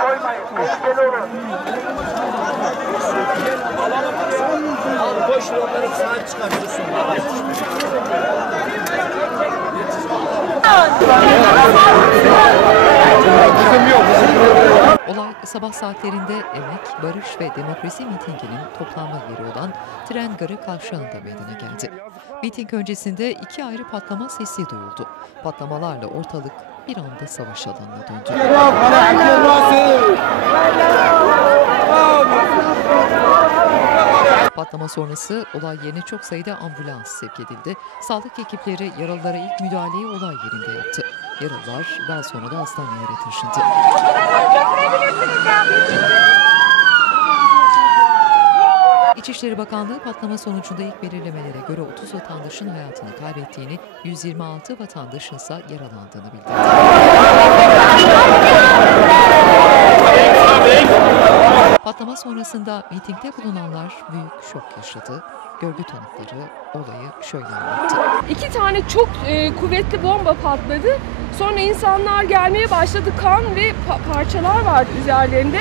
Koymayın. Tehlikeli olur boş ver onlara sahip çıkartırsın. Olay sabah saatlerinde Emek, Barış ve Demokrasi mitinginin toplanma yeri olan Tren Garı kavşağında meydana geldi. Miting öncesinde iki ayrı patlama sesi duyuldu. Patlamalarla ortalık bir anda savaş alanına döndü. Patlama sonrası olay yerine çok sayıda ambulans sevk edildi. Sağlık ekipleri yaralılara ilk müdahaleyi olay yerinde yaptı. Yaralılar daha sonra da hastanelere taşındı. İçişleri Bakanlığı patlama sonucunda ilk belirlemelere göre 30 vatandaşın hayatını kaybettiğini, 126 vatandaşın ise yaralandığını bildirdi. Patlama sonrasında mitingde bulunanlar büyük şok yaşadı. Görgü tanıkları olayı şöyle anlattı. İki tane çok e, kuvvetli bomba patladı. Sonra insanlar gelmeye başladı. Kan ve pa- parçalar vardı üzerlerinde.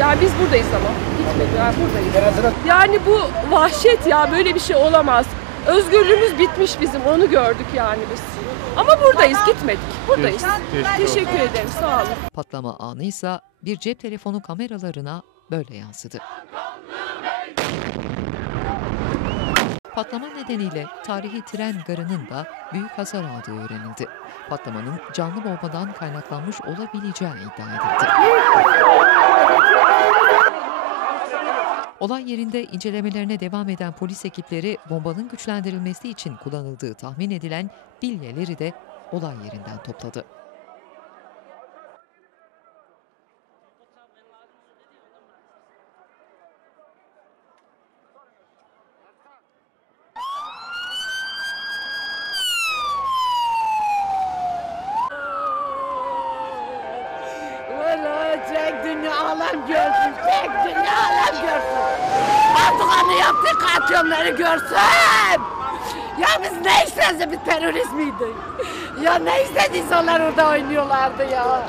Yani biz buradayız ama. Gitmedi. Yani buradayız. Yani bu vahşet ya böyle bir şey olamaz. Özgürlüğümüz bitmiş bizim. Onu gördük yani biz. Ama buradayız. Gitmedik. Buradayız. Teşekkür ederim. Sağ olun. Patlama anı ise bir cep telefonu kameralarına böyle yansıdı. Patlama nedeniyle tarihi tren garının da büyük hasar aldığı öğrenildi. Patlamanın canlı bombadan kaynaklanmış olabileceği iddia edildi. Olay yerinde incelemelerine devam eden polis ekipleri bombanın güçlendirilmesi için kullanıldığı tahmin edilen bilyeleri de olay yerinden topladı. Çek dünya alem görsün, çek dünya alem görsün. Erdoğan'ı yaptığı katyonları görsün. Ya biz ne istediyse bir terörist miydik? Ya ne istediyse onlar orada oynuyorlardı ya.